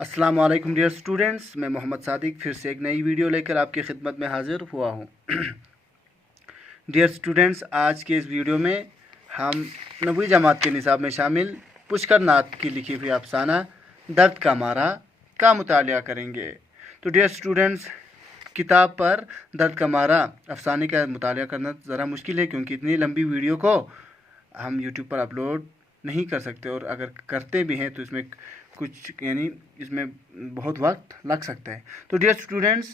अस्सलाम वालेकुम dear students, मैं मोहम्मद सादिक फिर से एक नई वीडियो लेकर आपकी खिदमत में हाज़िर हुआ हूँ। डियर स्टूडेंट्स, आज के इस वीडियो में हम 9वीं जमात के निसाब में शामिल पुष्कर नाथ की लिखी हुई अफसाना दर्द का मारा का मुतालिया करेंगे। तो डियर स्टूडेंट्स, किताब पर दर्द का मारा अफसाने का मुतालिया करना ज़रा मुश्किल है, क्योंकि इतनी लंबी वीडियो को हम यूट्यूब पर अपलोड नहीं कर सकते, और अगर करते भी हैं तो इसमें कुछ इसमें बहुत वक्त लग सकता है। तो डियर स्टूडेंट्स,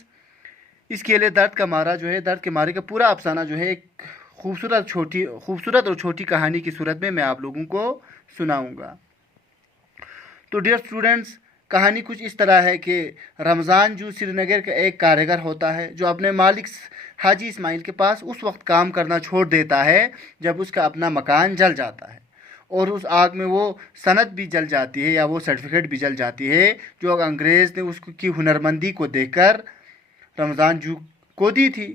इसके लिए दर्द का मारा जो है, दर्द के मारे का पूरा अफसाना जो है, एक खूबसूरत और छोटी कहानी की सूरत में मैं आप लोगों को सुनाऊंगा। तो डियर स्टूडेंट्स, कहानी कुछ इस तरह है कि रमज़ान जू श्रीनगर का एक कारीगर होता है जो अपने मालिक हाजी इस्माइल के पास उस वक्त काम करना छोड़ देता है जब उसका अपना मकान जल जाता है, और उस आग में वो सनद भी जल जाती है या वो सर्टिफिकेट भी जल जाती है जो अंग्रेज़ ने उसकी हुनरमंदी को देखकर रमज़ान जू को दी थी।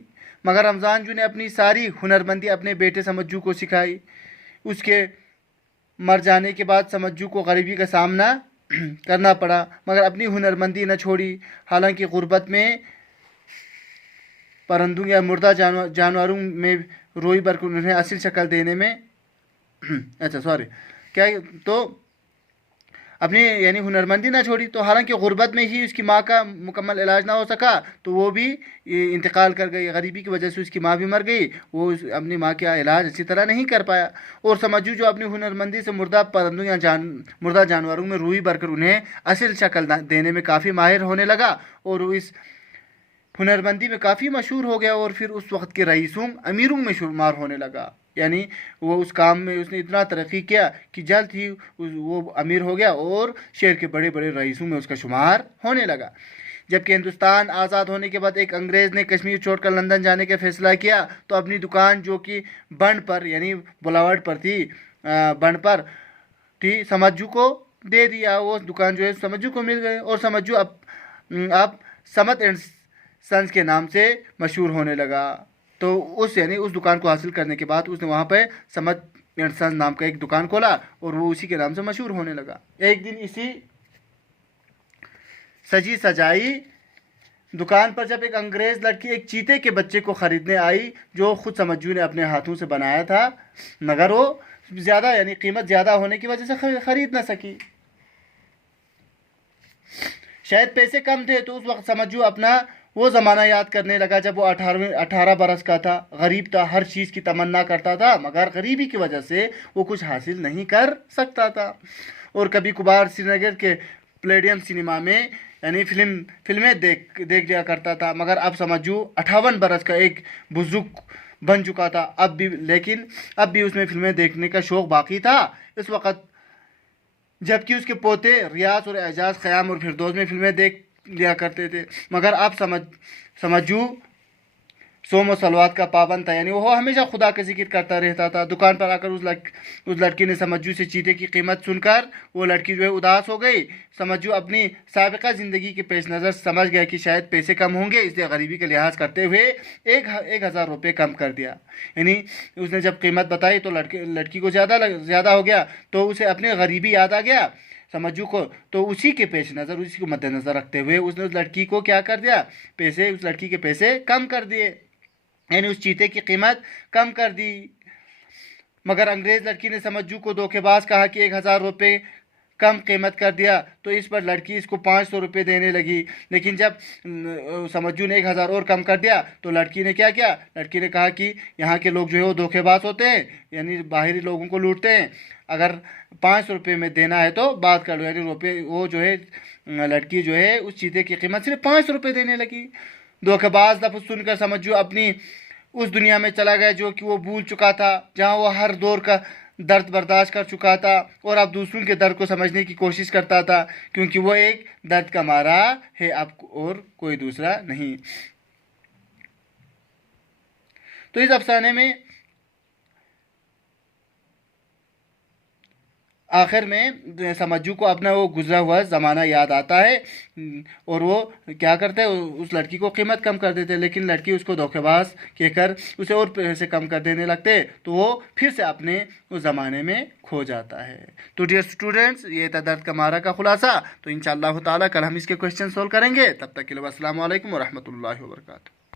मगर रमज़ान जू ने अपनी सारी हुनरमंदी अपने बेटे समज्जू को सिखाई। उसके मर जाने के बाद समज्जू को गरीबी का सामना करना पड़ा, मगर अपनी हुनरमंदी न छोड़ी। हालांकि गुर्बत में परंदों या मुर्दा जानवरों में रोई बरकर उन्हें असल शक्ल देने में अच्छा सॉरी क्या तो अपनी हुनरमंदी ना छोड़ी। तो हालांकि गुर्बत में ही उसकी माँ का मुकम्मल इलाज ना हो सका, तो वो भी इंतकाल कर गई। गरीबी की वजह से उसकी माँ भी मर गई, वो अपनी माँ का इलाज अच्छी तरह नहीं कर पाया। और समझू जो अपनी हुनरमंदी से मुर्दा परंदों या मुर्दा जानवरों में रूई भरकर उन्हें असल शक्ल देने में काफ़ी माहिर होने लगा, और वो इस हुनरमंदी में काफ़ी मशहूर हो गया, और फिर उस वक्त के रईसों अमीरों में शुमार होने लगा। वो उस काम में उसने इतना तरक्की किया कि जल्द ही वो अमीर हो गया और शहर के बड़े बड़े रईसों में उसका शुमार होने लगा। जबकि हिंदुस्तान आज़ाद होने के बाद एक अंग्रेज़ ने कश्मीर छोड़कर लंदन जाने का फैसला किया, तो अपनी दुकान जो कि बंड पर बुलावट पर थी, बंड पर थी, समज्जू को दे दिया। वो दुकान जो है समज्जू को मिल गई, और समज्जू अब समत एंड सन्स के नाम से मशहूर होने लगा। तो उस दुकान को हासिल करने के बाद उसने वहाँ पर समत एंड सन्स नाम का एक दुकान खोला, और वो उसी के नाम से मशहूर होने लगा। एक दिन इसी सजी सजाई दुकान पर जब एक अंग्रेज़ लड़की एक चीते के बच्चे को ख़रीदने आई, जो खुद समज्जू ने अपने हाथों से बनाया था, मगर वो ज़्यादा कीमत ज़्यादा होने की वजह से ख़रीद ना सकी। शायद पैसे कम थे, तो उस वक्त समज्जू अपना वो ज़माना याद करने लगा जब वो 18 बरस का था, गरीब था, हर चीज़ की तमन्ना करता था, मगर गरीबी की वजह से वो कुछ हासिल नहीं कर सकता था। और कभी कभार श्रीनगर के प्लेडियम सिनेमा में फिल्में देख लिया करता था। मगर अब समझू 58 बरस का एक बुजुर्ग बन चुका था, लेकिन अब भी उसमें फिल्में देखने का शौक़ बाकी था इस वक्त। जबकि उसके पोते रियाज और एजाज ख़याम और फिरदौस में फिल्में देख लिया करते थे। मगर अब समझू सोम और सलवात का पाबंद था, वो हमेशा खुदा का जिक्र करता रहता था। दुकान पर आकर उस लड़की ने समझू से चीते की कीमत सुनकर वो लड़की जो है उदास हो गई। समझू अपनी साबिका ज़िंदगी के पेश नज़र समझ गया कि शायद पैसे कम होंगे, इसलिए गरीबी का लिहाज करते हुए 1,000 रुपये कम कर दिया। उसने जब कीमत बताई तो लड़की को ज़्यादा हो गया, तो उसे अपनी गरीबी याद आ गया समझू को। तो उसी के पेश नज़र, उसी को मद्देनज़र रखते हुए उसने उस लड़की को क्या कर दिया, उस लड़की के पैसे कम कर दिए, उस चीते की कीमत कम कर दी। मगर अंग्रेज़ लड़की ने समझू को धोखेबाज कहा कि 1,000 रुपये कम कीमत कर दिया, तो इस पर लड़की इसको 500 रुपये देने लगी। लेकिन जब समझू ने 1,000 और कम कर दिया, तो लड़की ने क्या किया, लड़की ने कहा कि यहाँ के लोग जो है वो धोखेबाज होते हैं, बाहरी लोगों को लूटते हैं, अगर 500 रुपये में देना है तो बात कर लो। रुपये वो जो है लड़की जो है उस चीते की कीमत सिर्फ 500 रुपये देने लगी। धोखेबाज लफ्ज़ सुनकर समझू अपनी उस दुनिया में चला गया जो कि वो भूल चुका था, जहाँ वो हर दौर का दर्द बर्दाश्त कर चुका था, और अब दूसरों के दर्द को समझने की कोशिश करता था, क्योंकि वो एक दर्द का मारा है, अब और कोई दूसरा नहीं। तो इस अफसाने में آخر میں سمجھو کو اپنا وہ گزرا ہوا زمانہ یاد آتا ہے، اور وہ کیا کرتے ہیں، اس لڑکی کو قیمت کم کر دیتے، لیکن لڑکی اس کو دھوکے باز کہہ کر اسے اور پیسے کم کر دینے لگتے، تو وہ پھر سے اپنے اس زمانے میں کھو جاتا ہے۔ تو ڈیئر اسٹوڈنٹس، یہ تھا درد کا مارا کا خلاصہ۔ تو انشاءاللہ تعالیٰ کل ہم اس کے کویشچن سولو کریں گے۔ تب تک کے لیے السلام علیکم ورحمۃ اللہ وبرکاتہ۔